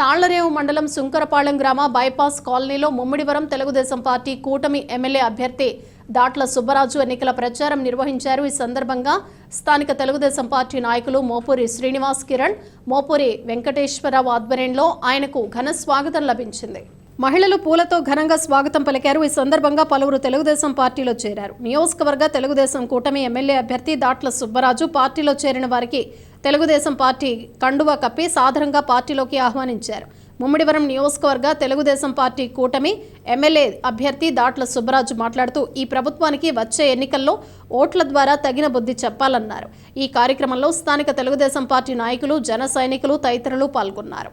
తాళ్ళరేవు మండలం సుంకరపాళెం గ్రామ బైపాస్ కాలనీలో ముమ్మిడివరం తెలుగుదేశం పార్టీ కూటమి ఎమ్మెల్యే అభ్యర్థి దాట్ల సుబ్బరాజు ఎన్నికల ప్రచారం నిర్వహించారు. ఈ సందర్భంగా స్థానిక తెలుగుదేశం పార్టీ నాయకులు మోపూరి శ్రీనివాస్ కిరణ్ మోపూరి వెంకటేశ్వరరావు ఆధ్వర్యంలో ఆయనకు ఘన స్వాగతం లభించింది. మహిళలు పూలతో ఘనంగా స్వాగతం పలికారు. ఈ సందర్భంగా పలువురు తెలుగుదేశం పార్టీలో చేరారు. నియోజకవర్గ తెలుగుదేశం కూటమి ఎమ్మెల్యే అభ్యర్థి దాట్ల సుబ్బరాజు పార్టీలో చేరిన వారికి తెలుగుదేశం పార్టీ కండువా కప్పి సాధారణంగా పార్టీలోకి ఆహ్వానించారు. ముమ్మిడివరం నియోజకవర్గ తెలుగుదేశం పార్టీ కూటమి ఎమ్మెల్యే అభ్యర్థి దాట్ల సుబ్బరాజు మాట్లాడుతూ ఈ ప్రభుత్వానికి వచ్చే ఎన్నికల్లో ఓట్ల ద్వారా తగిన బుద్ధి చెప్పాలన్నారు. ఈ కార్యక్రమంలో స్థానిక తెలుగుదేశం పార్టీ నాయకులు జన సైనికులు తదితరులు పాల్గొన్నారు.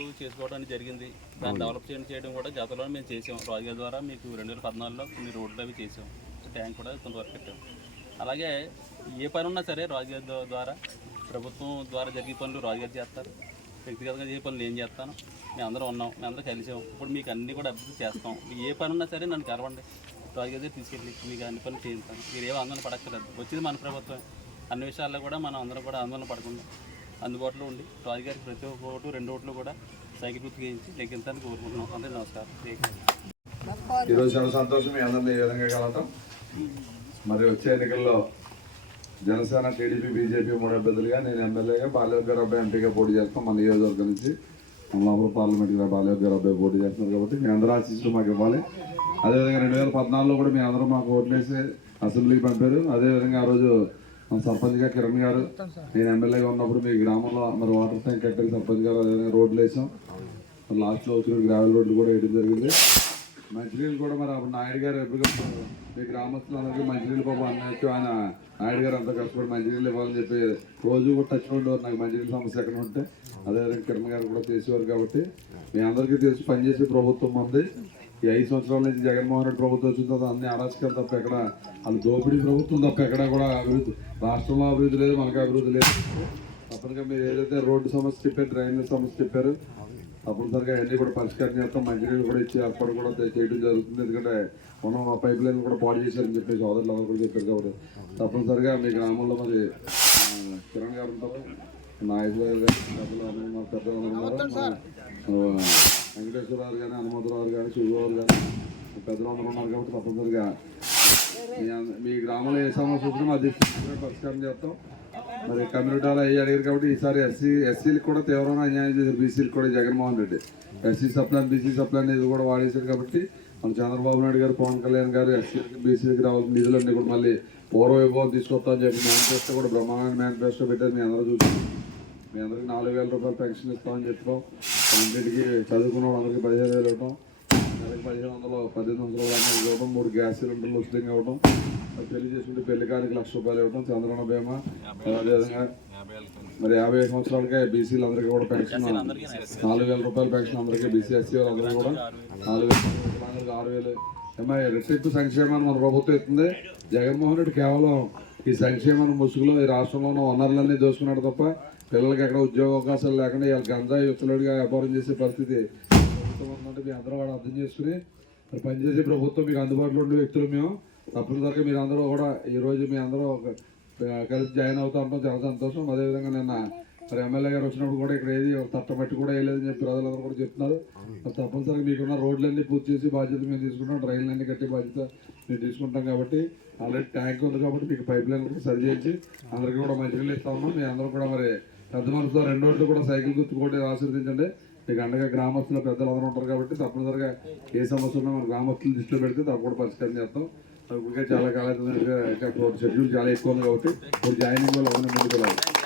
ఇల్లు చేసుకోవడానికి జరిగింది. దాన్ని డెవలప్ చేయడం చేయడం కూడా గతంలో మేము చేసాం. రాజుగారి ద్వారా మీకు రెండు వేల పద్నాలుగులో కొన్ని రోడ్లు అవి చేసాం. ట్యాంక్ కూడా కొంతవరకు కట్టాం. అలాగే ఏ పని ఉన్నా సరే రాజుగారి ద్వా- ద్వారా ప్రభుత్వం ద్వారా జరిగే పనులు రాజుగారు చేస్తారు. వ్యక్తిగతంగా ఏ పనులు నేను చేస్తాను. మేము అందరం ఉన్నాం. మేము అందరం కలిసాం. ఇప్పుడు మీకు అన్ని కూడా అభివృద్ధి చేస్తాం. మీకు ఏ పని ఉన్నా సరే నన్ను కలవండి. రాజుగారి దగ్గర తీసుకెళ్ళి మీకు అన్ని పనులు చేయిస్తాను. మీరు ఏమో ఆందోళన పడక్కర్లేదు. వచ్చింది మన ప్రభుత్వం. అన్ని విషయాల్లో కూడా మనం అందరం కూడా ఆందోళన పడకుండా అందుబాటులో ఉండి రాజుగారికి ప్రతి ఒక్క ఓటు రెండు ఓట్లు కూడా సైకిల్ గుర్తు చేయించి లెక్కించాలని కోరుకుంటున్నాం. అందరూ నమస్కారం. ఈరోజు చాలా సంతోషం మీ అందరినీ ఈ విధంగా కలవటం. మరి వచ్చే ఎన్నికల్లో జనసేన టీడీపీ బీజేపీ మూడు అభ్యర్థులుగా నేను ఎమ్మెల్యేగా బాలయోగ్ గారు అబ్బాయి ఎంపీగా పోటీ చేస్తాం. మన నియోజకవర్గం నుంచి అమలాపురం పార్లమెంట్గా బాలయోగ్ గారు అబ్బాయి పోటీ చేస్తున్నారు కాబట్టి మీ అందరూ ఆశీస్సులు మాకు ఇవ్వాలి. అదేవిధంగా రెండు వేల పద్నాలుగులో కూడా మీ అందరూ మాకు ఓట్లేసి అసెంబ్లీకి పంపారు. అదేవిధంగా ఆ రోజు మన సర్పంచ్గా కిరణ్ గారు నేను ఎమ్మెల్యేగా ఉన్నప్పుడు మీ గ్రామంలో మరి వాటర్ ట్యాంక్ కట్టారు సర్పంచ్ గారు అదేవిధంగా రోడ్లు వేసాం. లాస్ట్లో వచ్చిన గ్రావెల్ రోడ్లు కూడా వేయడం జరిగింది. మంచినీళ్ళు కూడా మరి అప్పుడు నాయుడు గారు ఎప్పుడు మీ గ్రామస్తులందరికీ మంచినీళ్ళు పాపం అన్నట్టు ఆయన నాయుడు గారు అంతా కష్టపడి మంచినీళ్ళు ఇవ్వాలని చెప్పి రోజు కూడా టచ్ ఉండేవారు. నాకు మంచినీళ్ళ సమస్య ఎక్కడ ఉంటే అదేవిధంగా కిరణ్ గారు కూడా చేసేవారు కాబట్టి మీ అందరికీ తెలిసి పనిచేసే ప్రభుత్వం ఉంది. ఈ ఐదు సంవత్సరాల నుంచి జగన్మోహన్ రెడ్డి ప్రభుత్వం వచ్చిన తర్వాత అన్ని అరాచకాలు తప్ప ఎక్కడ అది దోపిడీ ప్రభుత్వం తప్ప ఎక్కడ కూడా అభివృద్ధి రాష్ట్రంలో అభివృద్ధి లేదు మనకు అభివృద్ధి లేదు. తప్పనిగా మీరు ఏదైతే రోడ్డు సమస్య చెప్పారు డ్రైనేజ్ సమస్య చెప్పారు తప్పనిసరిగా అన్ని కూడా పరిష్కారం చేస్తాం. మంచినీళ్ళు కూడా ఇచ్చి ఏర్పాటు కూడా చేయడం జరుగుతుంది. ఎందుకంటే మనం ఆ పైప్ లైన్ కూడా పాడు చేశారని చెప్పి సోదరులు ఎవరు కూడా చెప్పారు కాబట్టి తప్పనిసరిగా మీ గ్రామంలో మరి కిరణ్ గారు ఉంటారు. నాయకులు గారు పెద్దలు అందరూ పెద్దలు వెంకటేశ్వరరావు కానీ హనుమంతరావు కానీ సూర్యరావు కానీ పెద్దలు ఉన్నారు కాబట్టి తప్పనిసరిగా మీ గ్రామంలో ఏ సమస్య వచ్చినా మా దృష్టి పరిష్కారం చేస్తాం. మరి కమ్యూనిటీ అయ్యి అడిగారు కాబట్టి ఈసారి ఎస్సీ ఎస్సీలకు కూడా తీవ్రమైన అన్యాయం చేశారు. బీసీలకు కూడా Jaganmohan Reddy. SC supply BC supply ఇది కూడా వాడేశారు కాబట్టి మన చంద్రబాబు నాయుడు గారు పవన్ కళ్యాణ్ గారు ఎస్సీ బీసీలకు రావాల్సిన నిధులన్నీ కూడా మళ్ళీ పూర్వ వైభవం తీసుకొస్తామని చెప్పి మేనిఫెస్టో కూడా బ్రహ్మాండ మేనిఫెస్టో పెట్టారు. మీ అందరూ చూసి మీ అందరికి నాలుగు వేల రూపాయలు పెన్షన్ ఇస్తామని చెప్పాం. అన్నింటికి చదువుకున్న వాళ్ళందరికీ పదిహేను వేలు ఇవ్వటం నెలకి పదిహేను వందలు పద్దెనిమిది వందల అన్నీ ఇవ్వడం మూడు గ్యాస్ సిలిండర్లు ఉచితంగా ఇవ్వడం మరి పెళ్ళి చేసుకుంటే పెళ్ళి కానికి లక్ష రూపాయలు ఇవ్వడం చంద్రబాబు బీమా అదేవిధంగా మరి యాభై ఐదు సంవత్సరాలకే బీసీలు అందరికీ కూడా పెన్షన్ నాలుగు వేల రూపాయల పెన్షన్ అందరికీ బీసీ ఎస్సీ వాళ్ళందరికీ కూడా. నాలుగు వేల ఆరు వేలు. ఏమై రెట్టింపు సంక్షేమాన్ని మన ప్రభుత్వం ఇస్తుంది. జగన్మోహన్ రెడ్డి కేవలం ఈ సంక్షేమ ముసుగులో ఈ రాష్ట్రంలో ఉన్న వనరులన్నీ దోసుకున్నాడు తప్ప పిల్లలకి ఎక్కడ ఉద్యోగ అవకాశాలు లేకుండా వీళ్ళ గంజాయి యుక్తులుడిగా వ్యాపారం చేసే పరిస్థితి ప్రభుత్వం ఉందంటే మీ అందరూ వాడు అర్థం చేసుకుని మరి పనిచేసే ప్రభుత్వం మీకు అందుబాటులో ఉండే వ్యక్తులు మేము. తప్పనిసరిగా మీరు అందరూ కూడా ఈరోజు మీ అందరూ ఒక కలిసి జాయిన్ అవుతా ఉంటాం. చాలా సంతోషం. అదేవిధంగా నిన్న మరి ఎమ్మెల్యే గారు వచ్చినప్పుడు కూడా ఇక్కడ ఏది తట్టబట్టి కూడా వేయలేదని చెప్పి ప్రజలందరూ కూడా చెప్తున్నారు. మరి తప్పనిసరిగా మీకున్న రోడ్లన్నీ పూర్తి చేసి బాధ్యత మేము తీసుకుంటాం డ్రైన్లన్నీ కట్టి బాధ్యత మేము తీసుకుంటాం కాబట్టి ఆల్రెడీ ట్యాంక్ ఉంది కాబట్టి మీకు పైప్ లైన్ కూడా సరి చేయించి అందరికీ కూడా మంచిగా ఇస్తా ఉన్నాం. మీ అందరూ కూడా మరి పెద్ద మనసుతో రెండు రోజులు కూడా సైకిల్ గుర్తు ఆశీర్వదించండి. మీకు అండగా గ్రామస్తులు పెద్దలు అందరూ ఉంటారు కాబట్టి తప్పనిసరిగా ఏ సమస్య ఉన్నా మన గ్రామస్తులు దృష్టిలో పెడితే తప్పకుండా పరిష్కారం చేస్తాం. ఇప్పటికే చాలా కాలం షెడ్యూల్ చాలా ఎక్కువ ఉంది కాబట్టి జాయినింగ్ వాళ్ళు అవన్నీ ముందుకు వెళ్ళాలి.